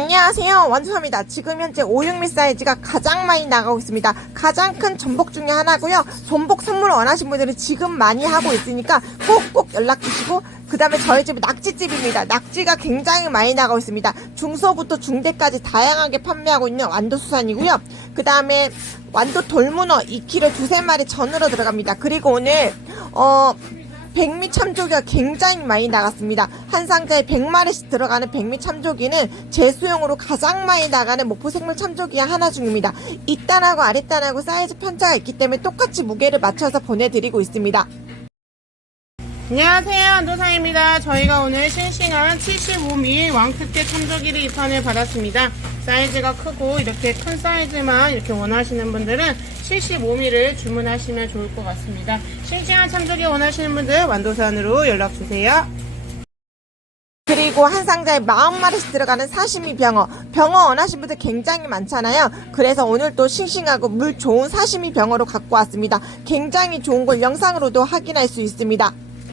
안녕하세요. 원수입니다. 지금 현재 561 사이즈가 가장 많이 나가고 있습니다. 가장 큰 전복 중에 하나고요. 전복 선물 원하신 분들은 지금 많이 하고 있으니까 꼭꼭 연락 주시고 그 다음에 저희 집은 낙지집입니다. 낙지가 굉장히 많이 나가고 있습니다. 중소부터 중대까지 다양하게 판매하고 있는 완도수산이고요. 그 다음에 완도 돌문어 2kg 두세 마리 전으로 들어갑니다. 그리고 오늘 어 백미 참조기가 굉장히 많이 나갔습니다. 한 상자에 100마리씩 들어가는 백미 참조기는 제수용으로 가장 많이 나가는 목포 생물 참조기 하나 중입니다. 이단하고 아랫단하고 사이즈 편차가 있기 때문에 똑같이 무게를 맞춰서 보내드리고 있습니다. 안녕하세요 안도사입니다 저희가 오늘 싱싱한 75mm 왕크대 참조기를 입판을 받았습니다 사이즈가 크고 이렇게 큰 사이즈만 이렇게 원하시는 분들은 75mm를 주문하시면 좋을 것 같습니다 싱싱한 참조기 원하시는 분들 완도산으로 연락주세요 그리고 한 상자에 40마리씩 들어가는 사시미 병어. 병어 원하신 분들 굉장히 많잖아요. 그래서 오늘 또 싱싱하고 물 좋은 사시미 병어로 갖고 왔습니다. 굉장히 좋은 걸 영상으로도 확인할 수 있습니다.